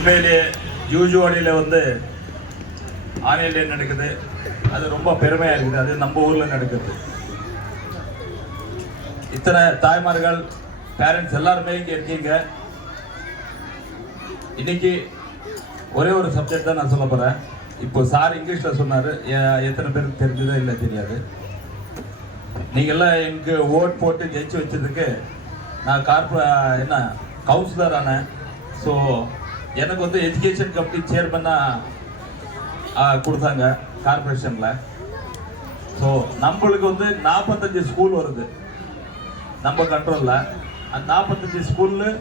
உண்மையிலேயே யூஜுவலியில் வந்து ஆன்லைன் டே நடக்குது. அது ரொம்ப பெருமையாக இருக்குது. அது நம்ம ஊரில் நடக்குது. இத்தனை தாய்மார்கள் பேரண்ட்ஸ் எல்லாருமே இங்கே இருக்கீங்க. இன்னைக்கு ஒரே ஒரு சப்ஜெக்ட் தான் நான் சொல்ல போகிறேன். இப்போ சார் இங்கிலீஷில் சொன்னார். எத்தனை பேருக்கு தெரிஞ்சதோ இல்லை தெரியாது. நீங்கள்லாம் எனக்கு ஓட் போட்டு ஜெயிச்சு வச்சதுக்கு நான் என்ன கவுன்சிலர் ஆனேன். ஸோ எனக்கு வந்து எஜுகேஷன் கமிட்டி சேர்மனாக கொடுத்தாங்க கார்பரேஷனில். ஸோ நம்மளுக்கு வந்து 45 ஸ்கூல் வருது நம்ம கண்ட்ரோலில். அந்த 45 ஸ்கூலில்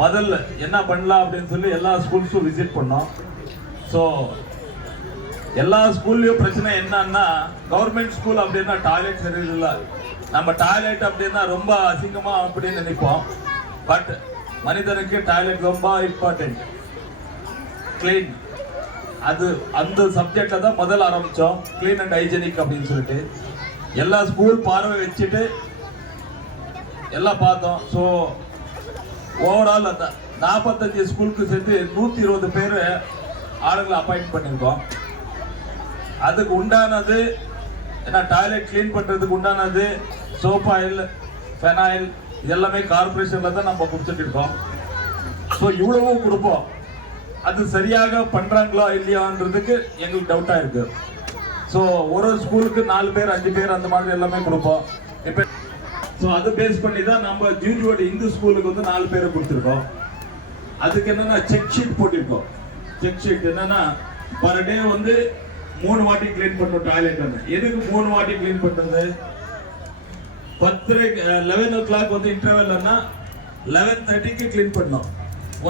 முதல்ல என்ன பண்ணலாம் அப்படின்னு சொல்லி எல்லா ஸ்கூல்ஸும் விசிட் பண்ணோம். ஸோ எல்லா ஸ்கூல்லையும் பிரச்சனை என்னன்னா, கவர்மெண்ட் ஸ்கூல் அப்படின்னா டாய்லெட் சரியில்லை. நம்ம டாய்லெட் அப்படின்னா ரொம்ப அசிங்கமாக அப்படின்னு நினைப்போம். பட் மனிதனுக்கு டாய்லெட் ரொம்ப இம்பார்ட்டன்ட். கிளீன் அது அந்த சப்ஜெக்ட்ல தான் முதல்ல ஆரம்பித்தோம். கிளீன் அண்ட் ஹைஜெனிக் அப்படின்னு சொல்லிட்டு எல்லா ஸ்கூல் பார்வை வச்சுட்டு எல்லாம் பார்த்தோம். ஸோ ஓவரால் அந்த 45 ஸ்கூலுக்கு சேர்த்து 120 பேர் ஆளுங்களை அப்பாயிண்ட் பண்ணியிருக்கோம். அதுக்கு உண்டானது ஏன்னா டாய்லெட் கிளீன் பண்ணுறதுக்கு உண்டானது சோப் ஆயில், ஃபெனாயில் இதெல்லாமே கார்பரேஷனில் தான் நம்ம கொடுத்துட்டு இருக்கோம். ஸோ இவ்வளவும் கொடுப்போம். அது சரியாக பண்ணுறாங்களா இல்லையான்றதுக்கு எங்களுக்கு டவுட்டாக இருக்குது. ஸோ ஒரு ஸ்கூலுக்கு 4 பேர் 5 பேர் அந்த மாதிரி எல்லாமே கொடுப்போம். இப்போ ஸோ அது பேஸ் பண்ணி தான் நம்ம ஜூஜுவாடி இந்து ஸ்கூலுக்கு வந்து 4 பேரை கொடுத்துருக்கோம். அதுக்கு என்னென்னா செக் ஷீட் போட்டிருக்கோம். செக் ஷீட் என்னென்னா பர் டே வந்து 3 வாட்டி கிளீன் பண்ணணும் டாய்லெட். வந்து எதுக்கு 3 வாட்டி கிளீன் பண்ணுறது? 11 o'clock வந்து இன்டர்வெல்னா 11:30க்கு கிளீன் பண்ணோம்.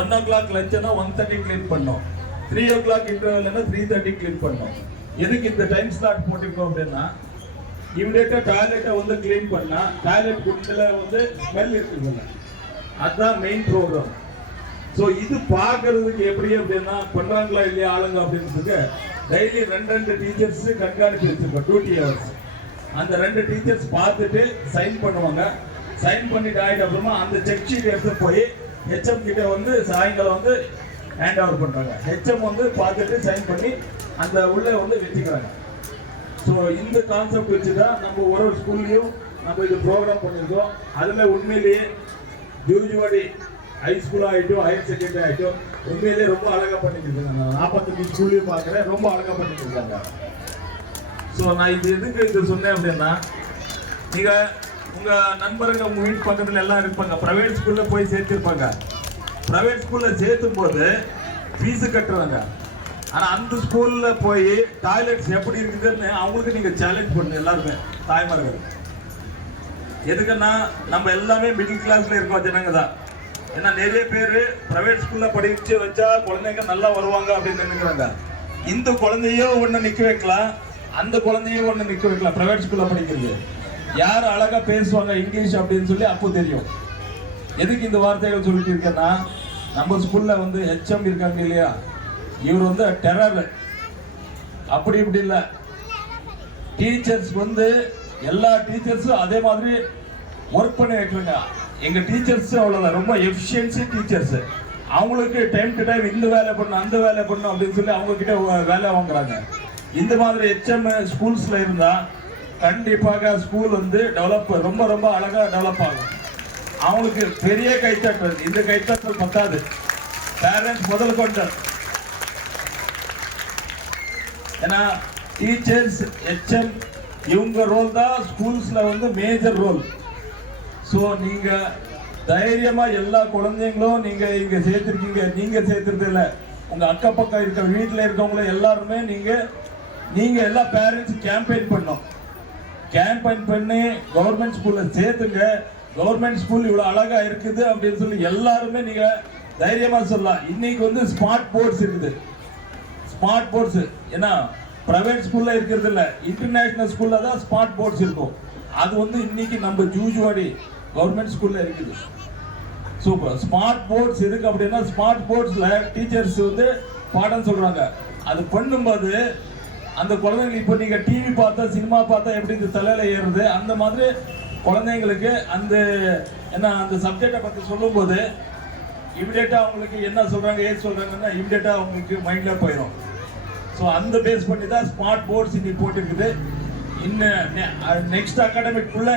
1 o'clock லஞ்ச்னா 1:30 கிளீன் பண்ணோம். 3 o'clock இன்டர்வெல்னா 3:30 கிளீன் பண்ணோம். எதுக்கு இந்த டைம் ஸ்லாட் போட்டிருக்கோம் அப்படின்னா, இமிடியேட்டா டாய்லெட்டை வந்து கிளீன் பண்ணா டாய்லெட் குடில வந்து ஸ்மெல் இருக்குதுல்ல, அதுதான் மெயின் ப்ரோக்ராம். ஸோ இது பார்க்கறதுக்கு எப்படி அப்படின்னா பண்றாங்களா இல்லையா ஆளுங்க அப்படின்றதுக்கு டெய்லி 2 டீச்சர்ஸ் கண்காணிப்பு வச்சிருக்கோம். 2 hours. அந்த 2 டீச்சர்ஸ் பார்த்துட்டு சைன் பண்ணுவாங்க. சைன் பண்ணிட்டு ஆகிட்ட அப்புறமா அந்த செக் ஷீட் எடுத்து போய் ஹெச்எம் கிட்ட வந்து சாயங்காலம் வந்து ஹேண்ட் ஓவர் பண்ணுறாங்க. ஹெச்எம் வந்து பார்த்துட்டு சைன் பண்ணி அந்த உள்ளே வந்து வச்சுக்கிறாங்க. ஸோ இந்த கான்செப்ட் வச்சு தான் நம்ம ஒரு ஸ்கூல்லையும் நம்ம இது ப்ரோக்ராம் பண்ணியிருக்கோம். அதில் உண்மையிலேயே ஜூஜுவாடி ஹை ஸ்கூல் ஆகிட்டோம், ஹையர் செகண்டரி ஆகிட்டோம், உண்மையிலேயே ரொம்ப அழகாக பண்ணிட்டு இருக்காங்க. 45 ஸ்கூல்லையும் பார்க்குறேன், ரொம்ப அழகாக பண்ணிட்டு இருக்காங்க. ஸோ நான் இது எதுக்கு இது சொன்னேன் அப்படின்னா, நீங்கள் உங்கள் நண்பருங்க உங்கள் வீட்டு பக்கத்தில் எல்லாம் இருப்பாங்க, ப்ரைவேட் ஸ்கூலில் போய் சேர்த்துருப்பாங்க. ப்ரைவேட் ஸ்கூலில் சேர்த்தும் போது ஃபீஸு கட்டுறாங்க. ஆனால் அந்த ஸ்கூலில் போய் டாய்லெட்ஸ் எப்படி இருக்குதுன்னு அவங்களுக்கு நீங்கள் சேலஞ்ச் பண்ணு. எல்லாருமே தாய்மார்கள் எதுக்குன்னா நம்ம எல்லாமே மிடில் கிளாஸில் இருக்கோம் ஜனங்க தான். ஏன்னா நிறைய பேர் ப்ரைவேட் ஸ்கூலில் படிச்சு வச்சா குழந்தைங்க நல்லா வருவாங்க அப்படின்னு நினைக்கிறாங்க. இந்த குழந்தையும் ஒன்று நிற்க வைக்கலாம், அந்த குழந்தையும் ஒன்று நிற்க வைக்கலாம். ப்ரைவேட் ஸ்கூலில் படிக்கிறது யார் அழகாக பேசுவாங்க இங்கிலீஷ் அப்படின்னு சொல்லி அப்போ தெரியும். எதுக்கு இந்த வார்த்தைகள் சொல்லிட்டு இருக்கேன்னா, நம்ம ஸ்கூலில் வந்து ஹெச்எம் இருக்காங்க இல்லையா, இவர் வந்து டெரர். அப்படி இப்படி இல்லை. டீச்சர்ஸ் வந்து எல்லா டீச்சர்ஸும் அதே மாதிரி ஒர்க் பண்ணி வைக்கிறாங்க. எங்கள் டீச்சர்ஸ் அவ்வளோதான், ரொம்ப எஃபிஷியன்சி டீச்சர்ஸ். அவங்களுக்கு டைம் டு டைம் இந்த வேலை பண்ணணும் அந்த வேலை பண்ணணும் அப்படின்னு சொல்லி அவங்க கிட்ட வேலை வாங்குறாங்க. இந்த மாதிரி ஹெச்எம் ஸ்கூல்ஸில் இருந்தால் கண்டிப்பாக ஸ்கூல் வந்து டெவலப் ரொம்ப ரொம்ப அழகாக டெவலப் ஆகும். அவங்களுக்கு பெரிய கைத்தட்டல், இந்த கைத்தட்டல் பத்தாது. பேரண்ட்ஸ் முதல் கொண்டு, ஏன்னா டீச்சர்ஸ் ஹெச்எம் இவங்க ரோல் தான் ஸ்கூல்ஸில் வந்து மேஜர் ரோல். ஸோ நீங்கள் தைரியமாக எல்லா குழந்தைங்களும் நீங்கள் இங்கே சேர்த்துருக்கீங்க. நீங்கள் சேர்த்துறது இல்லை, உங்கள் அக்கம் பக்கம் இருக்க வீட்டில் இருக்கவங்களும் எல்லாருமே நீங்கள் எல்லா பேரண்ட்ஸ் கேம்பெயின் பண்ணோம். கேம்பெயின் பண்ணி கவர்மெண்ட் ஸ்கூலில் சேர்த்துங்க. கவர்மெண்ட் ஸ்கூல் இவ்வளோ அழகாக இருக்குது அப்படின்னு சொல்லி எல்லாருமே நீங்கள் தைரியமாக சொல்லலாம். இன்னைக்கு வந்து ஸ்மார்ட் போர்ட்ஸ் இருக்குது. ஸ்மார்ட் போர்ட்ஸ் ஏன்னா ப்ரைவேட் ஸ்கூலில் இருக்கிறது இல்லை, இன்டர்நேஷ்னல் ஸ்கூலில் தான் ஸ்மார்ட் போர்ட்ஸ் இருக்கும். அது வந்து இன்னைக்கு நம்ம ஜூஜுவாடி கவர்மெண்ட் ஸ்கூலில் இருக்குது. சூப்பர். ஸ்மார்ட் போர்ட்ஸ் எதுக்கு அப்படின்னா, ஸ்மார்ட் போர்ட்ஸில் டீச்சர்ஸ் வந்து பாடம் சொல்கிறாங்க. அது பண்ணும்போது அந்த குழந்தைங்க இப்போ நீங்கள் டிவி பார்த்தா சினிமா பார்த்தா எப்படி இந்த தலையில் ஏறுது, அந்த மாதிரி குழந்தைங்களுக்கு அந்த என்ன அந்த சப்ஜெக்டை பற்றி சொல்லும்போது இமிடியேட்டா அவங்களுக்கு என்ன சொல்றாங்க ஏது சொல்றாங்கன்னா இமிடியேட்டா அவங்களுக்கு மைண்ட்ல போயிடும். ஸோ அந்த பேஸ் பண்ணி தான் ஸ்மார்ட் போர்ட்ஸ் இன்னைக்கு போட்டுருக்குது. இன்னும் நெக்ஸ்ட் அகாடமிக்குள்ள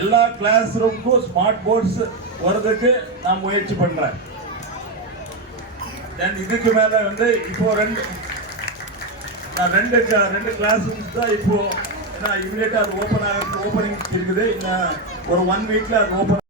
எல்லா கிளாஸ் ரூமுக்கும் ஸ்மார்ட் போர்ட்ஸ் வர்றதுக்கு நான் முயற்சி பண்றேன். தென் இதுக்கு மேல வந்து இப்போ ரெண்டு கிளாஸ் ரூம்ஸ் தான் இப்போ இமிடியேட்டா அது ஓப்பனிங் இருக்குது. இன்னும் ஒரு 1 வீக்ல அது ஓப்பன்